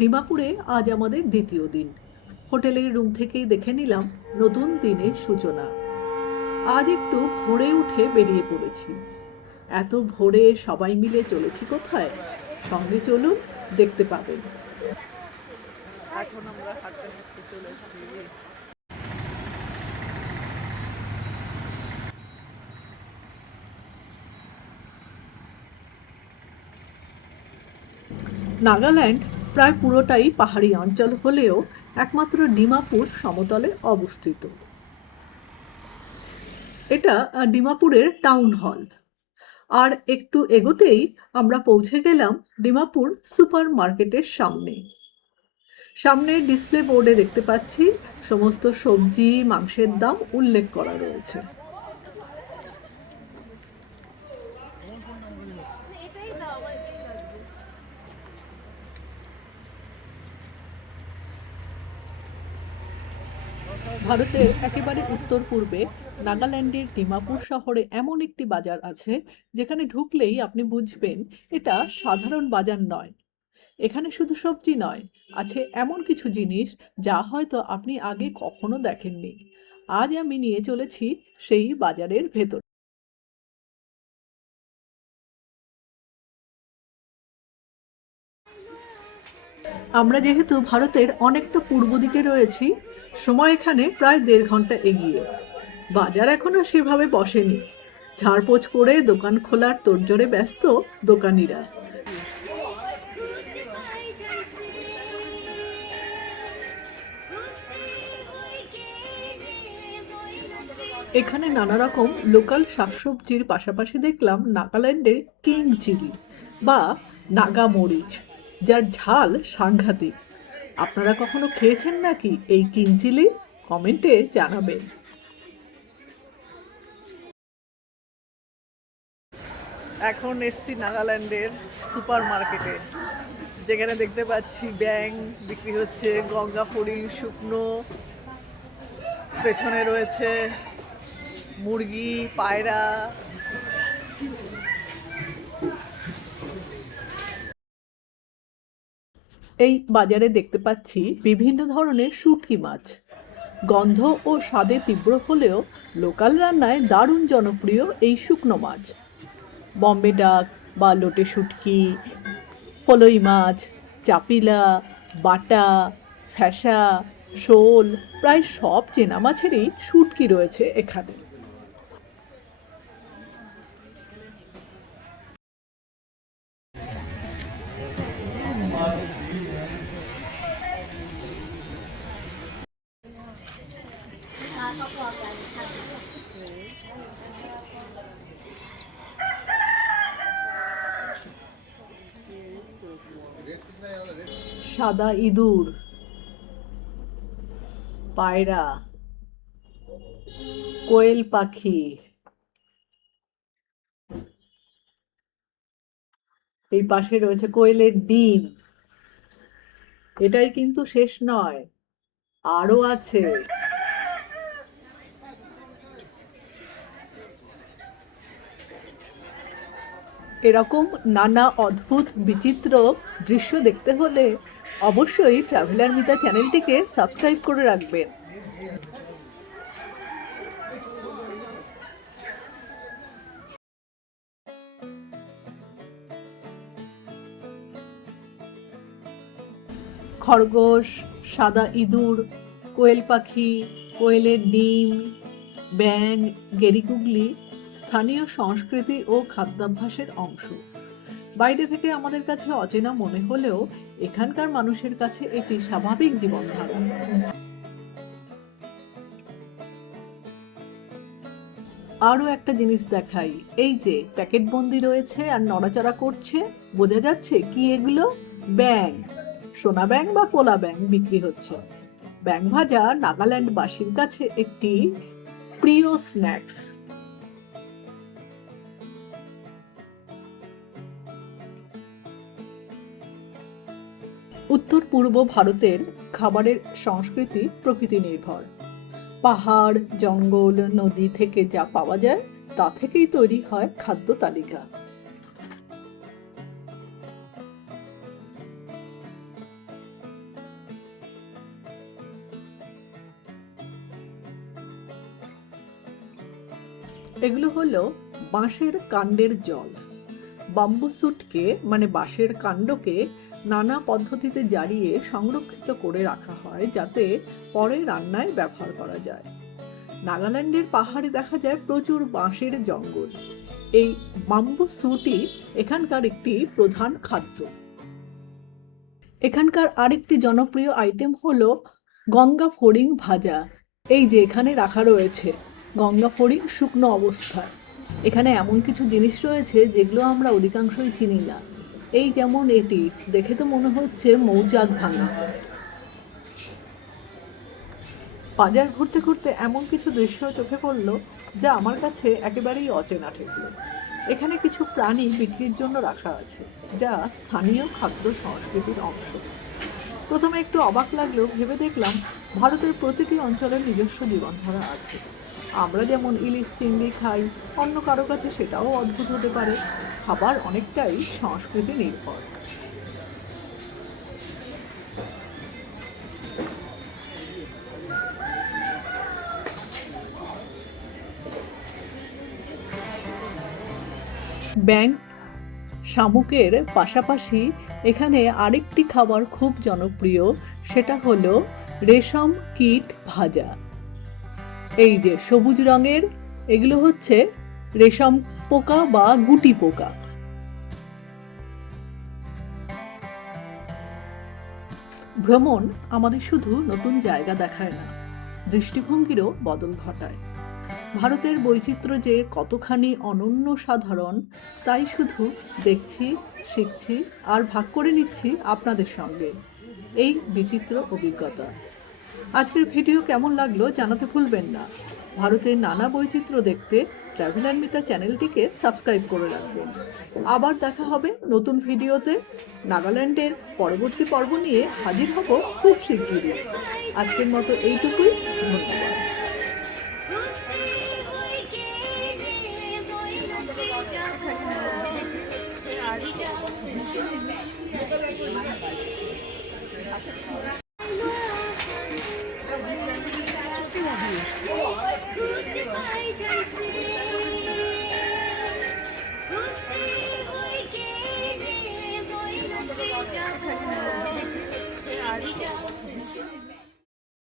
ডিমাপুরে আজ আমাদের দ্বিতীয় দিন। হোটেলের রুম থেকেই দেখে নিলাম নতুন দিনের সূচনা। আজ একটু ভোরে উঠে বেরিয়ে পড়েছি। এত ভোরে সবাই মিলে চলেছি কোথায়? সঙ্গে চলুন, দেখতে পাবেন। এখন আমরা হাঁটতে হাঁটতে চলেছি। নাগাল্যান্ড প্রায় পুরোটাই পাহাড়ি অঞ্চল হলেও একমাত্র ডিমাপুর সমতলে অবস্থিত। এটা ডিমাপুরের টাউন হল। আর একটু এগোতেই আমরা পৌঁছে গেলাম ডিমাপুর সুপার মার্কেটের সামনে। সামনের ডিসপ্লে বোর্ডে দেখতে পাচ্ছি সমস্ত সবজি মাংসের দাম উল্লেখ করা রয়েছে। ভারতের একেবারে উত্তর পূর্বে নাগাল্যান্ডের ডিমাপুর শহরে এমন একটি বাজার আছে যেখানে ঢুকলেই আপনি বুঝবেন এটা সাধারণ বাজার নয়। এখানে শুধু সবজি নয়, আছে এমন কিছু জিনিস যা হয়তো আপনি আগে কখনো দেখেননি। আজ আমি নিয়ে চলেছি সেই বাজারের ভেতর। আমরা যেহেতু ভারতের অনেকটা পূর্ব দিকে রয়েছি, সময় এখানে প্রায় 1.5 ঘন্টা এগিয়ে। বাজার এখনো সেভাবে বসেনি। ঝাড়পোছ করে দোকান খোলার তোড়জোড়ে ব্যস্ত দোকানিরা। এখানে নানা রকম লোকাল শাকসবজির পাশাপাশি দেখলাম নাগাল্যান্ডের কিং চিলি বা নাগা মরিচ, যার ঝাল সাংঘাতিক। আপনারা কখনো খেয়েছেন নাকি এই কিং চিলি? কমেন্টে জানাবেন। এখন এসছি নাগাল্যান্ডের সুপার মার্কেটে, যেখানে দেখতে পাচ্ছি ব্যাং বিক্রি হচ্ছে, গঙ্গা ফড়িং শুকনো, পেছনে রয়েছে মুরগি, পায়রা। এই বাজারে দেখতে পাচ্ছি বিভিন্ন ধরনের শুটকি মাছ। গন্ধ ও স্বাদে তীব্র হলেও লোকাল রান্নায় দারুণ জনপ্রিয় এই শুকনো মাছ। বম্বে ডাক বা লোটে শুটকি, ফলই মাছ, চাপিলা, বাটা, ফ্যাসা, শোল, প্রায় সব চেনা মাছেরই শুটকি রয়েছে এখানে। সাদা ইঁদুর, পায়রা, কোয়েল পাখি, এই পাশে রয়েছে কোয়েলের ডিম। এটাই কিন্তু শেষ নয়, আরো আছে। এরকম নানা অদ্ভুত বিচিত্র দৃশ্য দেখতে হলে অবশ্যই ট্রাভেলার মিতা চ্যানেলটিকে সাবস্ক্রাইব করে রাখবেন। খরগোশ, সাদা ইঁদুর, কোয়েল পাখি, কোয়েলের ডিম, ব্যাঙ, গেরিকুগলি স্থানীয় সংস্কৃতি ও খাদ্যাভ্যাসের অংশ। বাইরে থেকে আমাদের কাছে অচেনা মনে হলেও এখানকার মানুষের কাছে এটি স্বাভাবিক জীবনধারা। আরও একটা জিনিস দেখাই, এই যে প্যাকেটবন্দি রয়েছে আর নড়াচড়া করছে, বোঝা যাচ্ছে কি এগুলো? ব্যাঙ। সোনা ব্যাঙ বা কোলা ব্যাঙ বিক্রি হচ্ছে। ব্যাঙ ভাজা নাগাল্যান্ডবাসীর কাছে একটি প্রিয় স্ন্যাক্স। উত্তর পূর্ব ভারতের খাবারের সংস্কৃতি প্রকৃতি নির্ভর। পাহাড়, জঙ্গল, নদী থেকে যা পাওয়া যায় তা থেকেই তৈরি হয় খাদ্য তালিকা। এগুলো হলো বাঁশের কাণ্ডের জল। বাম্বু শুটকে মানে বাঁশের কাণ্ডকে নানা পদ্ধতিতে জারিয়ে সংরক্ষিত করে রাখা হয় যাতে পরে রান্নায় ব্যবহার করা যায়। নাগাল্যান্ডের পাহাড়ে দেখা যায় প্রচুর বাঁশের জঙ্গল। এই বাম্বু শুটই এখানকার একটি প্রধান খাদ্য। এখানকার আরেকটি জনপ্রিয় আইটেম হলো গঙ্গা ফড়িং ভাজা। এই যে এখানে রাখা রয়েছে গঙ্গা ফড়িং শুকনো অবস্থায়। এখানে এমন কিছু জিনিস রয়েছে যেগুলো আমরা অধিকাংশই চিনি না। এই যেমন এটি দেখে তো মনে হচ্ছে মৌচাক ভাঙা। বাজার ঘুরতে ঘুরতে এমন কিছু দৃশ্য চোখে পড়ল যা আমার কাছে একেবারেই অচেনা ঠেকল। এখানে কিছু প্রাণী বিক্রির জন্য রাখা আছে যা স্থানীয় খাদ্য সংস্কৃতির অংশ। প্রথমে একটু অবাক লাগলেও ভেবে দেখলাম ভারতের প্রতিটি অঞ্চলের নিজস্ব জীবনধারা আছে। আমরা যেমন ইলিশ চিংড়ি খাই, অন্য কারো কাছে সেটাও অদ্ভুত হতে পারে। খাবার অনেকটাই সংস্কৃতি নির্ভর। ব্যাঙ, শামুকের পাশাপাশি এখানে আরেকটি খাবার খুব জনপ্রিয়, সেটা হলো রেশম কীট ভাজা। এই যে সবুজ রঙের, এগুলো হচ্ছে রেশম পোকা বা গুটি পোকা। ভ্রমণ আমাদের শুধু নতুন জায়গা দেখায় না, দৃষ্টিভঙ্গিরও বদল ঘটায়। ভারতের বৈচিত্র্য যে কতখানি অনন্য সাধারণ তাই শুধু দেখছি, শিখছি আর ভাগ করে নিচ্ছি আপনাদের সঙ্গে এই বিচিত্র অভিজ্ঞতা। আজকের ভিডিও কেমন লাগলো জানাতে ভুলবেন না। ভারতের নানা বৈচিত্র্য দেখতে ট্রাভেল অ্যান্ড মিতা চ্যানেলটিকে সাবস্ক্রাইব করে রাখবেন। আবার দেখা হবে নতুন ভিডিওতে। নাগাল্যান্ডের পরবর্তী পর্ব নিয়ে হাজির হব খুব শিগগিরই। আজকের মতো এইটুকুই, ধন্যবাদ।